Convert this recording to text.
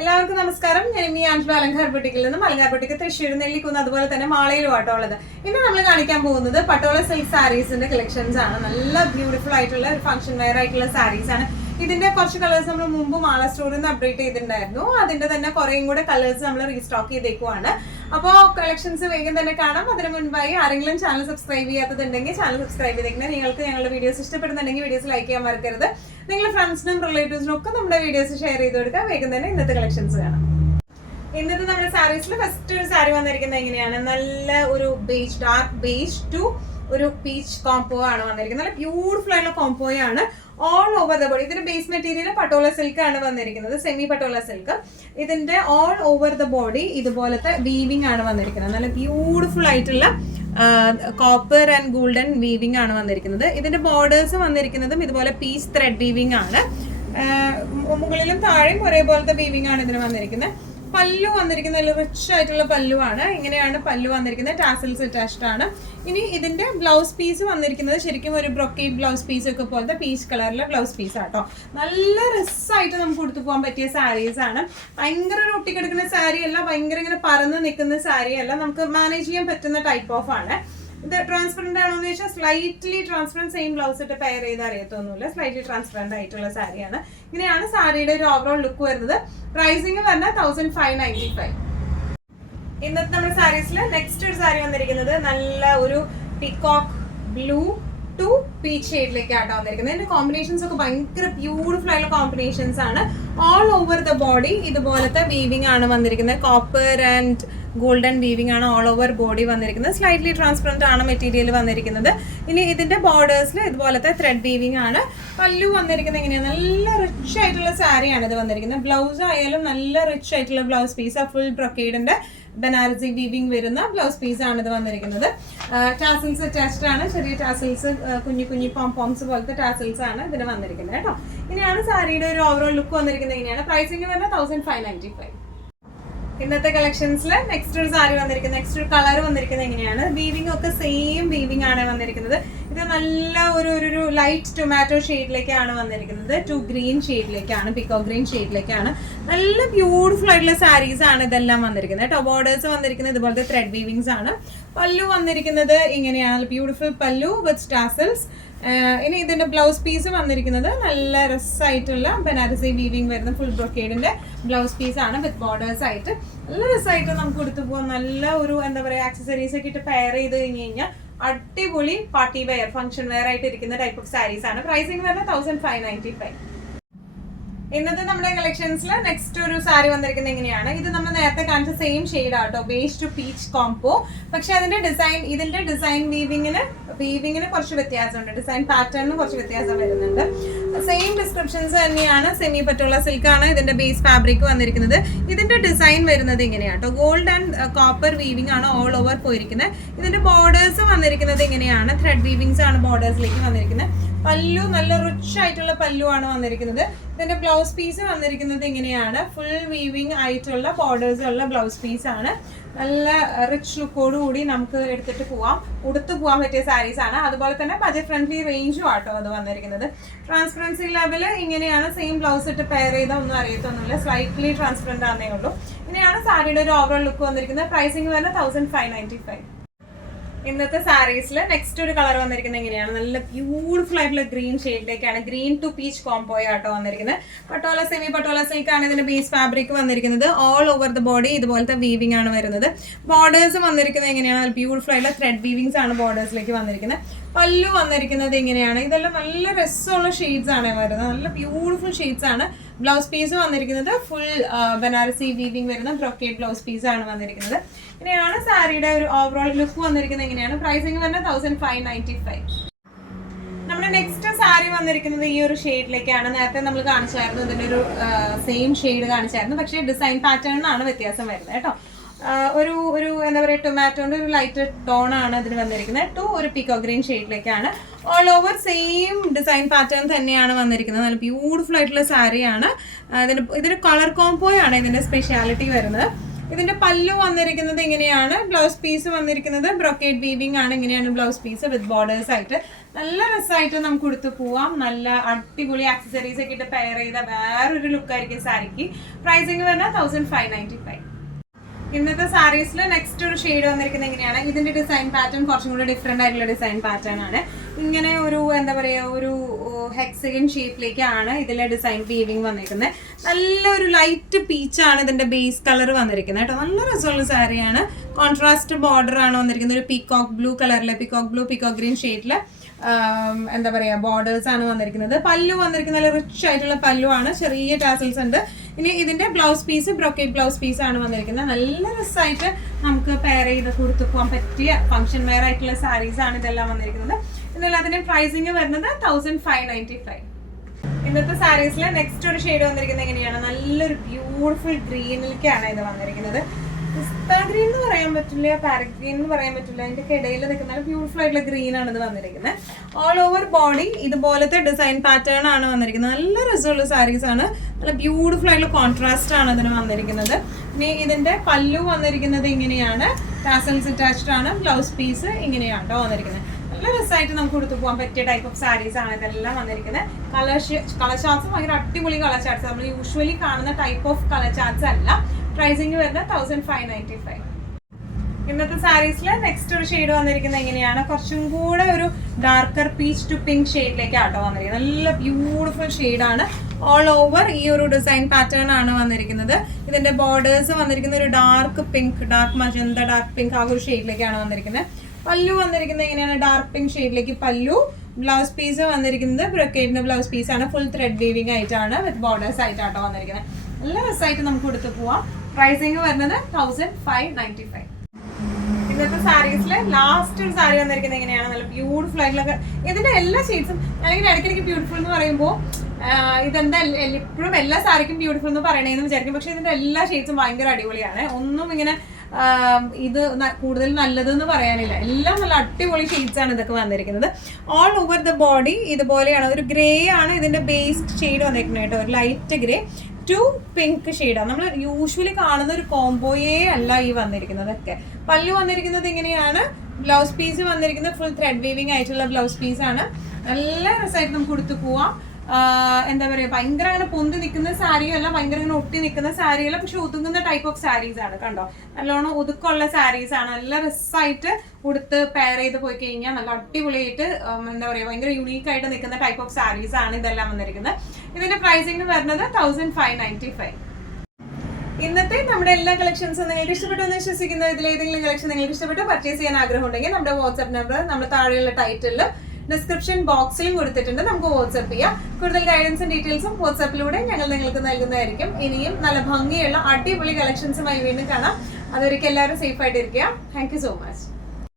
എല്ലാവർക്കും നമസ്കാരം. ഞാൻ ഈ ആൻഡ് അലങ്കാർ ബുട്ടിക്കിൽ നിന്നും അലങ്കാർ ബുട്ടിക്ക് തൃശ്ശൂർ നെല്ലിക്കുന്ന് അതുപോലെ തന്നെ മാളയിലും ആട്ടോ ഉള്ളത്. ഇന്ന് നമ്മൾ കാണിക്കാൻ പോകുന്നത് പട്ടോള സിൽക്ക് സാരീസിന്റെ കളക്ഷൻസ് ആണ്. നല്ല ബ്യൂട്ടിഫുൾ ആയിട്ടുള്ള ഒരു ഫംഗ്ഷൻ വെയർ ആയിട്ടുള്ള സാരീസ് ആണ്. ഇതിന്റെ കുറച്ച് കളേഴ്സ് നമ്മൾ മുമ്പ് മാള സ്റ്റോറിൽ നിന്ന് അപ്ഡേറ്റ് ചെയ്തിട്ടുണ്ടായിരുന്നു. അതിന്റെ തന്നെ കുറേയും കൂടെ കളേഴ്സ് നമ്മൾ റീസ്റ്റോക്ക് ചെയ്തേക്കുവാണ്. അപ്പോൾ കളക്ഷൻസ് വേഗം തന്നെ കാണാം. അതിന് മുൻപായി ആരെങ്കിലും ചാനൽ സബ്സ്ക്രൈബ് ചെയ്യാത്തതുണ്ടെങ്കിൽ ചാനൽ സബ്സ്ക്രൈബ് ചെയ്തേക്കുന്നത്. നിങ്ങൾക്ക് ഞങ്ങളുടെ വീഡിയോസ് ഇഷ്ടപ്പെടുന്നുണ്ടെങ്കിൽ വീഡിയോസ് ലൈക്ക് ചെയ്യാൻ മറക്കരുത്. നിങ്ങൾ ഫ്രണ്ട്സിനും റിലേറ്റീവ്സിനും ഒക്കെ നമ്മുടെ വീഡിയോസ് ഷെയർ ചെയ്ത് കൊടുക്കുക. വേഗം തന്നെ ഇന്നത്തെ കളക്ഷൻസ് കാണാം. ഇന്നത്തെ നമ്മുടെ സാരീസിൽ ഫസ്റ്റ് ഒരു സാരി വന്നിരിക്കുന്നത് എങ്ങനെയാണ്? നല്ല ഒരു ബേജ്, ഡാർക്ക് ബേജ് ടു ഒരു പീച്ച് കോംബോ ആണ് വന്നിരിക്കുന്നത്. നല്ല ബ്യൂട്ടിഫുൾ ആയിട്ടുള്ള കോംബോയാണ്. ഓൾ ഓവർ ദ ബോഡി ഇതിന്റെ ബേസ് മെറ്റീരിയൽ പട്ടോള സിൽക്ക് ആണ് വന്നിരിക്കുന്നത്, സെമി പട്ടോള സിൽക്ക്. ഇതിന്റെ ഓൾ ഓവർ ദ ബോഡി ഇതുപോലത്തെ വീവിംഗ് ആണ് വന്നിരിക്കുന്നത്. നല്ല ബ്യൂട്ടിഫുൾ ആയിട്ടുള്ള കോപ്പർ ആൻഡ് ഗോൾഡൻ വീവിംഗ് ആണ് വന്നിരിക്കുന്നത്. ഇതിന്റെ ബോർഡേഴ്സ് വന്നിരിക്കുന്നതും ഇതുപോലെ പീച്ച് ത്രെഡ് വീവിംഗ് ആണ്. മുകളിലും താഴെയും ഒരേപോലത്തെ വീവിംഗ് ആണ് ഇതിന് വന്നിരിക്കുന്നത്. പല്ലു വന്നിരിക്കുന്നത് നല്ല റിച്ച് ആയിട്ടുള്ള പല്ലു ആണ്. ഇങ്ങനെയാണ് പല്ലു വന്നിരിക്കുന്നത്. ടാസൽസ് അറ്റാച്ച്ഡ് ആണ്. ഇനി ഇതിന്റെ ബ്ലൗസ് പീസ് വന്നിരിക്കുന്നത് ശരിക്കും ഒരു ബ്രൊക്കേഡ് ബ്ലൗസ് പീസ് ഒക്കെ പോലത്തെ പീച്ച് കളറിലെ ബ്ലൗസ് പീസ് ആട്ടോ. നല്ല രസമായിട്ട് നമുക്ക് കൊടുത്തു പോകാൻ പറ്റിയ സാരീസ് ആണ്. ഭയങ്കര ഒരു ഒട്ടിക്കെടുക്കുന്ന സാരി അല്ല, ഭയങ്കര ഇങ്ങനെ പറന്ന് നിൽക്കുന്ന സാരി അല്ല, നമുക്ക് മാനേജ് ചെയ്യാൻ പറ്റുന്ന ടൈപ്പ് ഓഫ് ആണ്. ഇത് ട്രാൻസ്പെറന്റ് ആണോ എന്ന് ചോദിച്ചാൽ സ്ലൈറ്റ്ലി ട്രാൻസ്പെറന്റ്, സെയിം ബ്ലൗസ് ഇട്ട് പെയർ ചെയ്ത് അറിയത്തൊന്നുമില്ല. സ്ലൈറ്റ്ലി ട്രാൻസ്പെറന്റ് ആയിട്ടുള്ള സാരിയാണ്. ഇങ്ങനെയാണ് സാരിയുടെ ഒരു ഓവറോൾ ലുക്ക് വരുന്നത്. പ്രൈസിങ് പറഞ്ഞാൽ 1595. ഇന്നത്തെ നമ്മുടെ സാരീസിൽ നെക്സ്റ്റ് ഒരു സാരി വന്നിരിക്കുന്നത് നല്ല ഒരു പിക്കോക്ക് ബ്ലൂ ടു പീച്ച് ഷെയ്ഡിലേക്കാട്ടോ വന്നിരിക്കുന്നത്. ഇതിന്റെ കോമ്പിനേഷൻസ് ഒക്കെ ഭയങ്കര ബ്യൂട്ടിഫുൾ ആയിട്ടുള്ള കോമ്പിനേഷൻസ് ആണ്. ഓൾ ഓവർ ദ ബോഡി ഇതുപോലത്തെ വീവിംഗ് ആണ് വന്നിരിക്കുന്നത്. കോപ്പർ ആൻഡ് ഗോൾഡൻ വീവിംഗ് ആണ് ഓൾ ഓവർ ബോഡി വന്നിരിക്കുന്നത്. സ്ലൈറ്റ്ലി ട്രാൻസ്പെറന്റ് ആണ് മെറ്റീരിയൽ വന്നിരിക്കുന്നത്. ഇനി ഇതിന്റെ ബോർഡേഴ്സിൽ ഇതുപോലത്തെ ത്രെഡ് വീവിംഗ് ആണ്. പല്ലു വന്നിരിക്കുന്നത് എങ്ങനെയാണ്? നല്ല റിച്ച് ആയിട്ടുള്ള സാരിയാണ് ഇത് വന്നിരിക്കുന്നത്. ബ്ലൗസ് ആയാലും നല്ല റിച്ച് ആയിട്ടുള്ള ബ്ലൗസ് പീസ്, ഫുൾ ബ്രൊക്കേഡിന്റെ ബനാറസി വീവിംഗ് വരുന്ന ബ്ലൗസ് പീസ് ആണ് ഇത് വന്നിരിക്കുന്നത്. ടാസൽസ് അറ്റാച്ച്ഡ് ആണ്. ചെറിയ ടാസൽസ്, കുഞ്ഞു കുഞ്ഞു പോംപോംസ് പോലത്തെ ടാസൽസ് ആണ് ഇതിന് വന്നിരിക്കുന്നത് കേട്ടോ. ഇനിയാണ് സാരിയുടെ ഒരു ഓവറോൾ ലുക്ക് വന്നിരിക്കുന്നത്. ഇങ്ങനെയാണ്. പ്രൈസിംഗ് വരുന്നത് 1595. ഇന്നത്തെ കളക്ഷൻസിൽ നെക്സ്റ്റ് ഒരു സാരി വന്നിരിക്കുന്നത്, നെക്സ്റ്റ് ഒരു കളർ വന്നിരിക്കുന്നത് എങ്ങനെയാണ്? വീവിംഗ് ഒക്കെ സെയിം വീവിംഗ് ആണ് വന്നിരിക്കുന്നത്. ഇത് നല്ല ഒരു ലൈറ്റ് ടൊമാറ്റോ ഷെയ്ഡിലേക്കാണ് വന്നിരിക്കുന്നത്. ടു ഗ്രീൻ ഷെയ്ഡിലേക്കാണ്, പിക്കോ ഗ്രീൻ ഷെയ്ഡിലേക്കാണ്. നല്ല ബ്യൂട്ടിഫുൾ ആയിട്ടുള്ള സാരീസ് ആണ് ഇതെല്ലാം വന്നിരിക്കുന്നത് കേട്ടോ. ബോർഡേഴ്സ് വന്നിരിക്കുന്നത് ഇതുപോലത്തെ ത്രെഡ് വീവിങ്സ് ആണ്. പല്ലു വന്നിരിക്കുന്നത് ഇങ്ങനെയാണ്, ബ്യൂട്ടിഫുൾ പല്ലു വിത്ത് ടാസൽസ്. ഇനി ഇതിന്റെ ബ്ലൗസ് പീസ് വന്നിരിക്കുന്നത് നല്ല രസമായിട്ടുള്ള ബനാറസി വീവിംഗ് വരുന്ന ഫുൾ ബ്രൊക്കേഡിന്റെ ബ്ലൗസ് പീസ് ആണ് വിത്ത് ബോർഡേഴ്സ് ആയിട്ട്. നല്ല രസമായിട്ട് നമുക്ക് കൊടുത്തു പോകാം. നല്ല ഒരു എന്താ പറയുക, ആക്സസറീസ് ഒക്കെ ഇട്ട് പെയർ ചെയ്ത് കഴിഞ്ഞ് കഴിഞ്ഞാൽ അടിപൊളി പാർട്ടി വെയർ, ഫംഗ്ഷൻ വെയർ ആയിട്ട് ഇരിക്കുന്ന ടൈപ്പ് ഓഫ് സാരീസ് ആണ്. പ്രൈസിംഗ് വരുന്നത് 1595. ഇന്നത്തെ നമ്മുടെ കളക്ഷൻസിൽ നെക്സ്റ്റ് ഒരു സാരി വന്നിരിക്കുന്നത് എങ്ങനെയാണ്? ഇത് നമ്മൾ നേരത്തെ കാണിച്ച സെയിം ഷെയ്ഡ് ആട്ടോ, ബേസ് ടു പീച്ച് കോംബോ. പക്ഷെ ഇതിന്റെ ഡിസൈൻ വീവിങ്ങിന് കുറച്ച് വ്യത്യാസമുണ്ട്. ഡിസൈൻ പാറ്റേണിന് കുറച്ച് വ്യത്യാസം വരുന്നുണ്ട്. സെയിം ഡിസ്ക്രിപ്ഷൻസ് തന്നെയാണ്. സെമി പട്ടോള സിൽക്ക് ആണ് ഇതിന്റെ ബേസ് ഫാബ്രിക് വന്നിരിക്കുന്നത്. ഇതിന്റെ ഡിസൈൻ വരുന്നത് ഇങ്ങനെയാട്ടോ, ഗോൾഡ് ആൻഡ് കോപ്പർ വീവിംഗ് ആണ് ഓൾ ഓവർ പോയിരിക്കുന്നത്. ഇതിന്റെ ബോർഡേഴ്സ് വന്നിരിക്കുന്നത് ഇങ്ങനെയാണ്, ത്രെഡ് വീവിങ്സ് ആണ് ബോർഡേഴ്സിലേക്ക് വന്നിരിക്കുന്നത്. പല്ലു നല്ല റിച്ച് ആയിട്ടുള്ള പല്ലു ആണ് വന്നിരിക്കുന്നത്. ഇതിന്റെ ബ്ലൗസ് പീസ് വന്നിരിക്കുന്നത് ഇങ്ങനെയാണ്, ഫുൾ വീവിംഗ് ആയിട്ടുള്ള ബോർഡേഴ്സ് ഉള്ള ബ്ലൗസ് പീസ് ആണ്. നല്ല റിച്ച് ലുക്കോട് കൂടി നമുക്ക് എടുത്തിട്ട് ഉടുത്തു പോകാൻ പറ്റിയ സാരീസ് ആണ്. അതുപോലെ തന്നെ ബജറ്റ് ഫ്രണ്ട്ലി റേഞ്ചും ആട്ടോ അത് വന്നിരിക്കുന്നത്. ട്രാൻസ്പെറൻസി ലെവല് ഇങ്ങനെയാണ്. സെയിം ബ്ലൗസ് ഇട്ട് പെയർ ചെയ്താൽ ഒന്നും അറിയത്തൊന്നുമില്ല, സ്ലൈറ്റ്ലി ട്രാൻസ്പെറന്റ് ആണെന്നേ ഉള്ളൂ. ഇങ്ങനെയാണ് സാരിയുടെ ഒരു ഓവറോൾ ലുക്ക് വന്നിരിക്കുന്നത്. പ്രൈസിംഗ് വരുന്നത് 1595. ഇന്നത്തെ സാരീസിൽ നെക്സ്റ്റ് ഒരു കളർ വന്നിരിക്കുന്നത് എങ്ങനെയാണ്? നല്ല ബ്യൂട്ടിഫുൾ ആയിട്ടുള്ള ഗ്രീൻ ഷെയ്ഡിലേക്കാണ്. ഗ്രീൻ ടു പീച്ച് കോംബോ ആട്ടോ വന്നിരിക്കുന്നത്. പട്ടോള സെമി പട്ടോള സിൽക്ക് ആണ് ഇതിന്റെ ബേസ് ഫാബ്രിക് വന്നിരിക്കുന്നത്. ഓൾ ഓവർ ദ ബോഡി ഇതുപോലത്തെ വീവിംഗ് ആണ് വരുന്നത്. ബോർഡേഴ്സ് വന്നിരിക്കുന്നത് എങ്ങനെയാണ്? ബ്യൂട്ടിഫുൾ ആയിട്ടുള്ള ത്രെഡ് വീവിങ്സ് ആണ് ബോർഡേഴ്സിലേക്ക് വന്നിരിക്കുന്നത്. പല്ലു വന്നിരിക്കുന്നത് എങ്ങനെയാണ്? ഇതെല്ലാം നല്ല രസമുള്ള ഷെയ്ഡ്സ് ആണ് വരുന്നത്. നല്ല ബ്യൂട്ടിഫുൾ ഷെയ്ഡ്സ് ആണ്. ബ്ലൗസ് പീസ് വന്നിരിക്കുന്നത് ഫുൾ ബനാറസി വീവിംഗ് വരുന്ന ബ്രൊക്കേഡ് ബ്ലൗസ് പീസ് ആണ് വന്നിരിക്കുന്നത്. ഇങ്ങനെയാണ് സാരിയുടെ ഒരു ഓവറോൾ ലുക്ക് വന്നിരിക്കുന്നത്. എങ്ങനെയാണ്? പ്രൈസിംഗ് വരുന്നത് 1595. നമ്മുടെ നെക്സ്റ്റ് സാരി വന്നിരിക്കുന്നത് ഈ ഒരു ഷെയ്ഡിലേക്കാണ്. നേരത്തെ നമ്മൾ കാണിച്ചായിരുന്നു, ഇതിന്റെ ഒരു സെയിം ഷെയ്ഡ് കാണിച്ചായിരുന്നു. പക്ഷേ ഡിസൈൻ പാറ്റേണിനാണ് വ്യത്യാസം വരുന്നത് കേട്ടോ. ഒരു എന്താ പറയുക, ടൊമാറ്റോന്റെ ഒരു ലൈറ്റ് ടോൺ ആണ് ഇതിന് വന്നിരിക്കുന്നത്. ടു ഒരു പിക്കോ ഗ്രീൻ ഷെയ്ഡിലേക്കാണ്. All over same design pattern തന്നെയാണ് വന്നിരിക്കുന്നത്. നല്ല ബ്യൂട്ടിഫുൾ ആയിട്ടുള്ള സാരിയാണ്. ഇതിന് കളർ കോംബോ ആണ് ഇതിന്റെ സ്പെഷ്യാലിറ്റി വരുന്നത്. ഇതിന്റെ പല്ലു വന്നിരിക്കുന്നത് ഇങ്ങനെയാണ്. ബ്ലൗസ് പീസ് വന്നിരിക്കുന്നത് ബ്രൊക്കേഡ് വീവിംഗ് ആണ്. ഇങ്ങനെയാണ് ബ്ലൗസ് പീസ് വിത്ത് ബോർഡേഴ്സ് ആയിട്ട്. നല്ല രസമായിട്ട് നമുക്ക് കൊടുത്തു പോവാം. നല്ല അടിപൊളി ആക്സസറീസ് ഒക്കെ ഇട്ട് പെയർ ചെയ്ത വേറൊരു ലുക്കായിരിക്കും സാരിക്ക്. പ്രൈസിങ് വരുന്നത് 1595. ഇന്നത്തെ സാരീസിൽ നെക്സ്റ്റ് ഒരു ഷെയ്ഡ് വന്നിരിക്കുന്നത് എങ്ങനെയാണ്? ഇതിന്റെ ഡിസൈൻ പാറ്റേൺ കുറച്ചും കൂടി ഡിഫറെന്റ് ആയിട്ടുള്ള ഡിസൈൻ പാറ്റേൺ ആണ്. ഇങ്ങനെ ഒരു എന്താ പറയുക, ഒരു ഹെക്സഗൺ ഷേപ്പിലേക്കാണ് ഇതിലെ ഡിസൈൻ വീവിംഗ് വന്നിരിക്കുന്നത്. നല്ലൊരു ലൈറ്റ് പീച്ചാണ് ഇതിന്റെ ബേസ് കളർ വന്നിരിക്കുന്നത് കേട്ടോ. നല്ല രസമുള്ള സാരിയാണ്. കോൺട്രാസ്റ്റ് ബോർഡർ ആണ് വന്നിരിക്കുന്നത്. ഒരു പീകോക്ക് ബ്ലൂ കളറിലെ, പീകോക്ക് ബ്ലൂ പീകോക്ക് ഗ്രീൻ ഷെയ്ഡില് എന്താ പറയാ ബോർഡേഴ്സ് ആണ് വന്നിരിക്കുന്നത്. പല്ലു വന്നിരിക്കുന്നത് നല്ല റിച്ച് ആയിട്ടുള്ള പല്ലു ആണ്. ചെറിയ ടാസൽസ് ഉണ്ട്. ഇനി ഇതിന്റെ blouse piece brocade blouse piece ആണ് വന്നിരിക്കുന്നത്. നല്ല രസമായിട്ട് നമുക്ക് പെയർ ചെയ്ത് കൊടുത്തു പോകാൻ പറ്റിയ ഫംഗ്ഷൻ വെയർ ആയിട്ടുള്ള സാരീസ് ആണ് ഇതെല്ലാം വന്നിരിക്കുന്നത്. ഇതിനെല്ലാത്തിന്റെയും പ്രൈസിങ് വരുന്നത് 1595. ഇന്നത്തെ സാരീസിൽ നെക്സ്റ്റ് ഒരു ഷെയ്ഡ് വന്നിരിക്കുന്നത് എങ്ങനെയാണ്? നല്ലൊരു ബ്യൂട്ടിഫുൾ ഗ്രീനിലേക്കാണ് ഇത് വന്നിരിക്കുന്നത്. പിസ്ത ഗ്രീൻ എന്ന് പറയാൻ പറ്റില്ല, പാരറ്റ് ഗ്രീൻ എന്ന് പറയാൻ പറ്റില്ല. അതിന്റെ ഇടയിൽ നിൽക്കുന്ന ബ്യൂട്ടിഫുൾ ആയിട്ടുള്ള ഗ്രീൻ ആണ് ഇത് വന്നിരിക്കുന്നത്. ഓൾ ഓവർ ബോഡി ഇതുപോലത്തെ ഡിസൈൻ പാറ്റേൺ ആണ് വന്നിരിക്കുന്നത്. നല്ല രസമുള്ള സാരീസ് ആണ്. നല്ല ബ്യൂട്ടിഫുൾ ആയിട്ടുള്ള കോൺട്രാസ്റ്റ് ആണ് ഇതിന് വന്നിരിക്കുന്നത്. ഇനി ഇതിന്റെ പല്ലു വന്നിരിക്കുന്നത് ഇങ്ങനെയാണ്. ടാസൽസ് അറ്റാച്ച്ഡ് ആണ്. ബ്ലൗസ് പീസ് ഇങ്ങനെയാണ് കേട്ടോ വന്നിരിക്കുന്നത്. നല്ല രസമായിട്ട് നമുക്ക് കൊടുത്തു പോകാൻ പറ്റിയ ടൈപ്പ് ഓഫ് സാരീസ് ആണ് ഇതെല്ലാം വന്നിരിക്കുന്നത്. കളർ ചാർട്ട്സ് ഭയങ്കര അടിപൊളി കളർ ചാർട്ട്സ്. നമ്മൾ യൂഷ്വലി കാണുന്ന ടൈപ്പ് ഓഫ് കളർ ചാർട്ട്സ് അല്ല. പ്രൈസിങ് വരുന്നത് 1595. ഇന്നത്തെ സാരീസിൽ നെക്സ്റ്റ് ഒരു ഷെയ്ഡ് വന്നിരിക്കുന്നത് എങ്ങനെയാണ്? കുറച്ചും കൂടെ ഒരു ഡാർക്കർ പീച്ച് ടു പിങ്ക് ഷെയ്ഡിലേക്ക് ആട്ടോ വന്നിരിക്കുന്നത്. നല്ല ബ്യൂട്ടിഫുൾ ഷെയ്ഡാണ്. ഓൾ ഓവർ ഈ ഒരു ഡിസൈൻ പാറ്റേൺ ആണ് വന്നിരിക്കുന്നത്. ഇതിന്റെ ബോർഡേഴ്സ് വന്നിരിക്കുന്ന ഒരു dark pink, dark magenta, dark pink ആ ഒരു ഷെയ്ഡിലേക്കാണ് വന്നിരിക്കുന്നത്. പല്ലു വന്നിരിക്കുന്നത് എങ്ങനെയാണ്? ഡാർക്ക് പിങ്ക് ഷെയ്ഡിലേക്ക് പല്ലു. ബ്ലൗസ് പീസ് വന്നിരിക്കുന്നത് ബ്രൊക്കേഡിന്റെ ബ്ലൗസ് പീസ് ആണ്. ഫുൾ ത്രെഡ് വീവിംഗ് ആയിട്ടാണ് വിത്ത് ബോർഡേഴ്സ് ആയിട്ടാട്ടോ വന്നിരിക്കുന്നത്. നല്ല രസമായിട്ട് നമുക്ക് കൊടുത്തു പോവാം. പ്രൈസിങ് വരുന്നത് 1595. ഇന്നത്തെ സാരീസിലെ ലാസ്റ്റ് ഒരു സാരി വന്നിരിക്കുന്നത് എങ്ങനെയാണ്? നല്ല ബ്യൂട്ടിഫുൾ ആയിട്ടുള്ള ഇതിന്റെ എല്ലാ ഷെയ്ഡ്സും ഞാനിങ്ങനെ ഇടയ്ക്കിടയ്ക്ക് ബ്യൂട്ടിഫുൾ എന്ന് പറയുമ്പോൾ ഇതെന്താ എപ്പോഴും എല്ലാ സാരിക്കും ബ്യൂട്ടിഫുൾ എന്ന് പറയണേന്ന് വിചാരിക്കും. പക്ഷെ ഇതിന്റെ എല്ലാ ഷെയ്ഡ്സും ഭയങ്കര അടിപൊളിയാണ്. ഒന്നും ഇങ്ങനെ ഇത് കൂടുതൽ നല്ലതെന്ന് പറയാനില്ല. എല്ലാം നല്ല അടിപൊളി ഷെയ്ഡ്സ് ആണ് ഇതൊക്കെ വന്നിരിക്കുന്നത്. ഓൾ ഓവർ ദ ബോഡി ഇതുപോലെയാണ്. ഒരു ഗ്രേ ആണ് ഇതിന്റെ ബേസ് ഷെയ്ഡ് വന്നിരിക്കുന്നത് കേട്ടോ. ഒരു ലൈറ്റ് ഗ്രേ ടു പിങ്ക് ഷെയ്ഡാണ്. നമ്മൾ യൂഷ്വലി കാണുന്ന ഒരു കോംബോയേ അല്ല ഈ വന്നിരിക്കുന്നതൊക്കെ. പല്ലു വന്നിരിക്കുന്നത് ഇങ്ങനെയാണ്. ബ്ലൗസ് പീസ് വന്നിരിക്കുന്നത് ഫുൾ ത്രെഡ് വീവിംഗ് ആയിട്ടുള്ള ബ്ലൗസ് പീസാണ്. നല്ല രസമായിട്ട് നമുക്ക് കൊടുത്തു പോവാം. എന്താ പറയുക, ഭയങ്കര അങ്ങനെ പൊന്തി നിൽക്കുന്ന സാരിയല്ല, ഭയങ്കര ഇങ്ങനെ ഒട്ടി നിൽക്കുന്ന സാരിയല്ല. പക്ഷെ ഒതുങ്ങുന്ന ടൈപ്പ് ഓഫ് സാരീസ് ആണ്. കണ്ടോ, നല്ലോണം ഒതുക്കമുള്ള സാരീസ് ആണ്. നല്ല രസമായിട്ട് ഉടുത്ത് പെയർ ചെയ്ത് പോയി കഴിഞ്ഞാൽ നല്ല അടിപൊളിയായിട്ട് എന്താ പറയുക ഭയങ്കര യുണീക്ക് ആയിട്ട് നിൽക്കുന്ന ടൈപ്പ് ഓഫ് സാരീസ് ആണ് ഇതെല്ലാം വന്നിരിക്കുന്നത്. ഇതിന്റെ പ്രൈസിംഗ് വരുന്നത് 1595. ഇന്നത്തെ നമ്മുടെ എല്ലാ കളക്ഷൻസും നിങ്ങൾക്ക് ഇഷ്ടപ്പെട്ടു എന്ന് വിശ്വസിക്കുന്നു. ഇതിൽ ഏതെങ്കിലും കളക്ഷൻ നിങ്ങൾക്ക് ഇഷ്ടപ്പെട്ട് പർച്ചേസ് ചെയ്യാൻ ആഗ്രഹം ഉണ്ടെങ്കിൽ നമ്മുടെ വാട്സ്ആപ്പ് നമ്പർ നമ്മുടെ താഴെയുള്ള ടൈറ്റിലും ഡിസ്ക്രിപ്ഷൻ ബോക്സിലും കൊടുത്തിട്ടുണ്ട്. നമുക്ക് വാട്സ്ആപ്പ് ചെയ്യാം. കൂടുതൽ ഗൈഡൻസും ഡീറ്റെയിൽസും വാട്സ്ആപ്പിലൂടെ ഞങ്ങൾ നിങ്ങൾക്ക് നൽകുന്നതായിരിക്കും. ഇനിയും നല്ല ഭംഗിയുള്ള അടിപൊളി കളക്ഷൻസുമായി വീണ്ടും കാണാം. അതുവരെയ്ക്ക് എല്ലാവരും സേഫ് ആയിട്ടിരിക്കുക. Thank you so much.